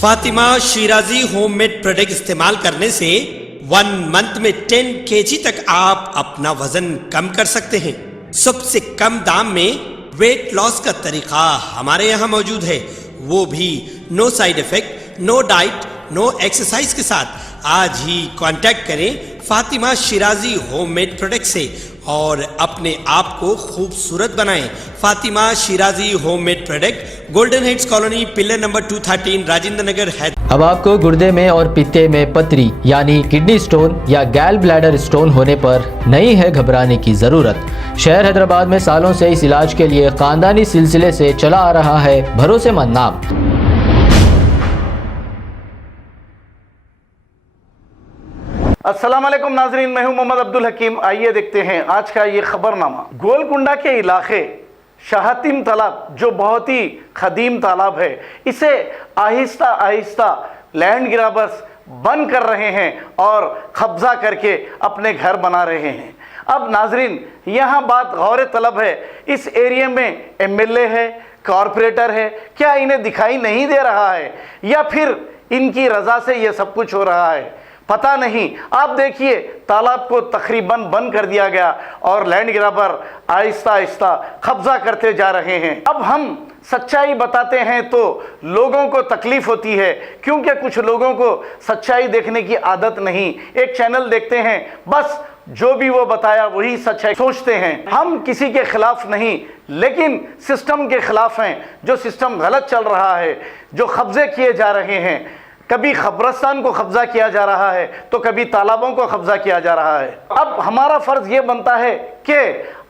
Fatima Shirazi homemade product इस्तेमाल करने से 1 मंथ में 10 kg तक आप अपना वजन कम कर सकते हैं। सबसे कम दाम में वेट लॉस का तरीका हमारे यहाँ मौजूद है, वो भी no side effect, no diet, no exercise के साथ। आज ही कांटेक्ट करें फातिमा शिराजी होममेड प्रोडक्ट से और अपने आप को खूबसूरत बनाएं। Fatima Shirazi homemade product, golden heads colony, pillar number 213, Rajendra Nagar, Hyderabad. अब आपको गुर्दे में और पित्ते में पथरी यानी किडनी स्टोन या गैल ब्लैडर स्टोन होने पर नहीं है घबराने की ज़रूरत। शहर हैदराबाद में सालों से इस इलाज के लिए खानदानी सिलसिले से चला आ रहा है भरोसेमंद नाम। अस्सलाम वालेकुम नाजरीन, मैं हूं मोहम्मद अब्दुल हकीम। आइए देखते हैं आज का ये खबरनामा। गोलकुंडा के इलाके शाहतीम तालाब जो बहुत ही खदीम तालाब है, इसे आहिस्ता आहिस्ता लैंड ग्रैबर्स बंद कर रहे हैं और कब्जा करके अपने घर बना रहे हैं। अब नाजरीन यहाँ बात गौर तलब है, इस एरिया में एमएलए है, कॉरपोरेटर है, क्या इन्हें दिखाई नहीं दे रहा है या फिर इनकी रजा से ये सब कुछ हो रहा है, पता नहीं। आप देखिए तालाब को तकरीबन बंद कर दिया गया और लैंड ग्रैबर आहिस्ता आहिस्ता कब्जा करते जा रहे हैं। अब हम सच्चाई बताते हैं तो लोगों को तकलीफ होती है, क्योंकि कुछ लोगों को सच्चाई देखने की आदत नहीं। एक चैनल देखते हैं, बस जो भी वो बताया वही सच है सोचते हैं। हम किसी के खिलाफ नहीं, लेकिन सिस्टम के खिलाफ हैं। जो सिस्टम गलत चल रहा है, जो कब्जे किए जा रहे हैं, कभी कब्रिस्तान को कब्जा किया जा रहा है तो कभी तालाबों को कब्जा किया जा रहा है। अब हमारा फर्ज ये बनता है कि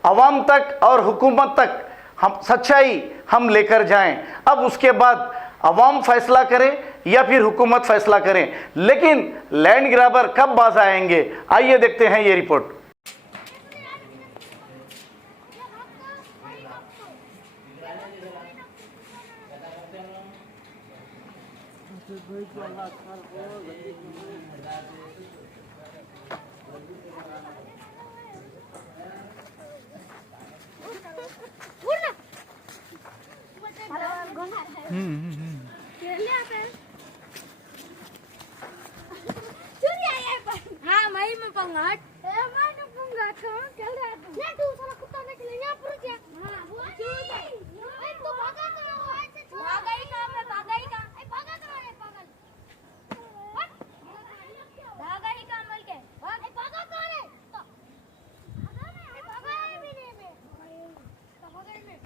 अवाम तक और हुकूमत तक हम सच्चाई हम लेकर जाएं। अब उसके बाद अवाम फैसला करें या फिर हुकूमत फैसला करें, लेकिन लैंड ग्रैबर कब बाज आएंगे, आइए देखते हैं ये रिपोर्ट। हाँ मैं पंगाट चल रहा है तू साला कुत्ता निकले यहाँ पर क्या। हाँ वो तू भागा करो, भागा ही काम है, भागा ही काम, भागा करो रे पागल, भागा ही काम बोल के भागा करो रे, भागा है भी नहीं में, भागा ही में,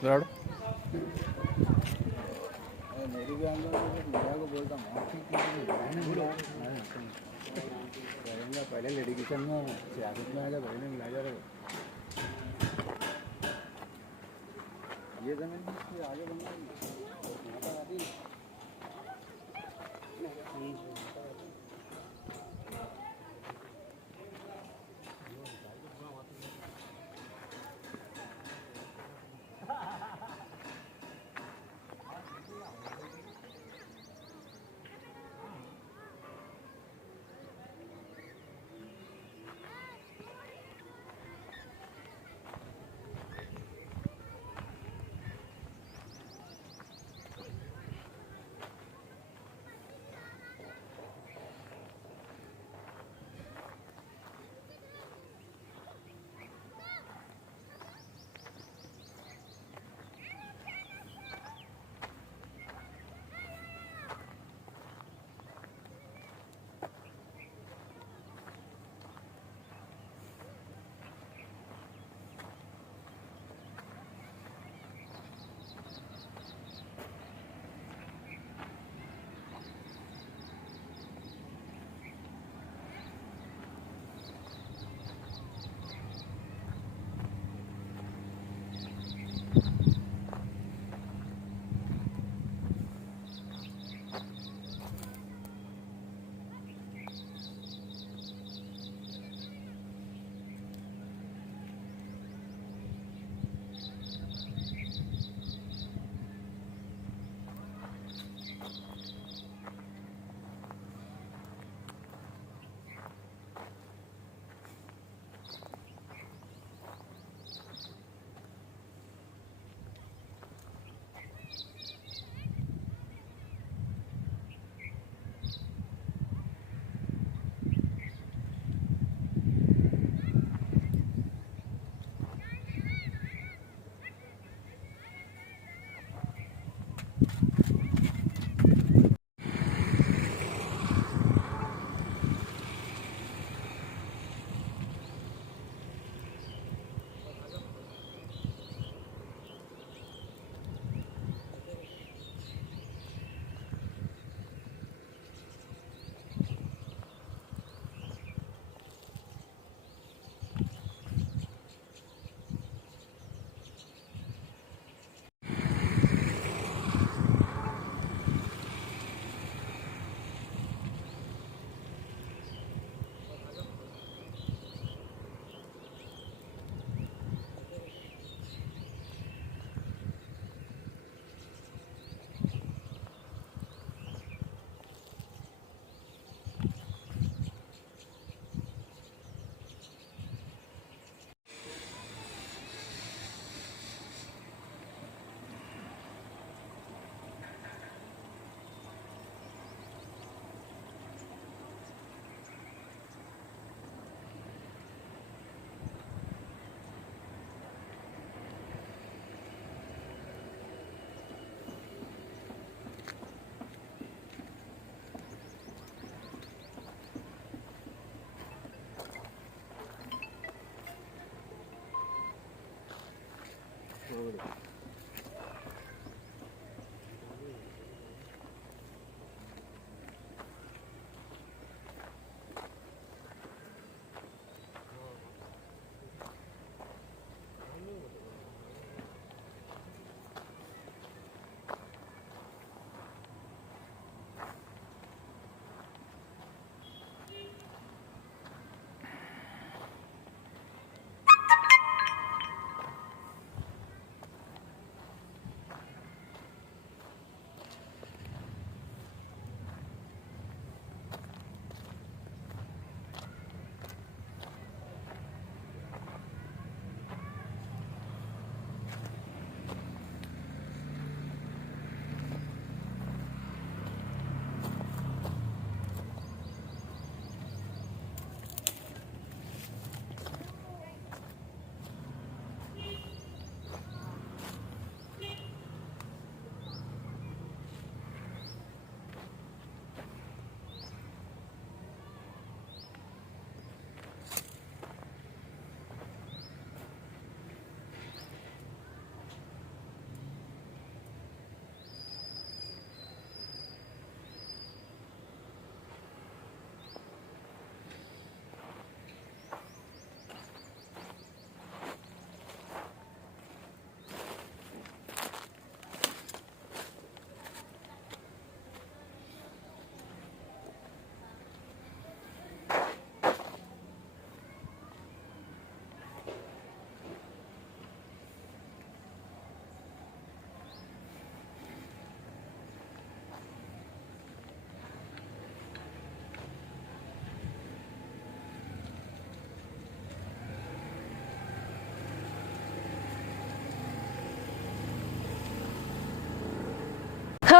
चल आजा मेरी भी मेरा को बोलता हूँ पहले लिटिगेशन में सियासत में आएगा, पहले मिला जा रहा ये जमीन आगे बनना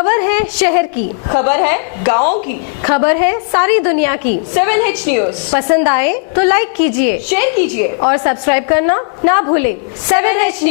खबर है शहर की, खबर है गाँव की, खबर है सारी दुनिया की। 7H न्यूज पसंद आए तो लाइक कीजिए, शेयर कीजिए और सब्सक्राइब करना ना भूलें। 7H news.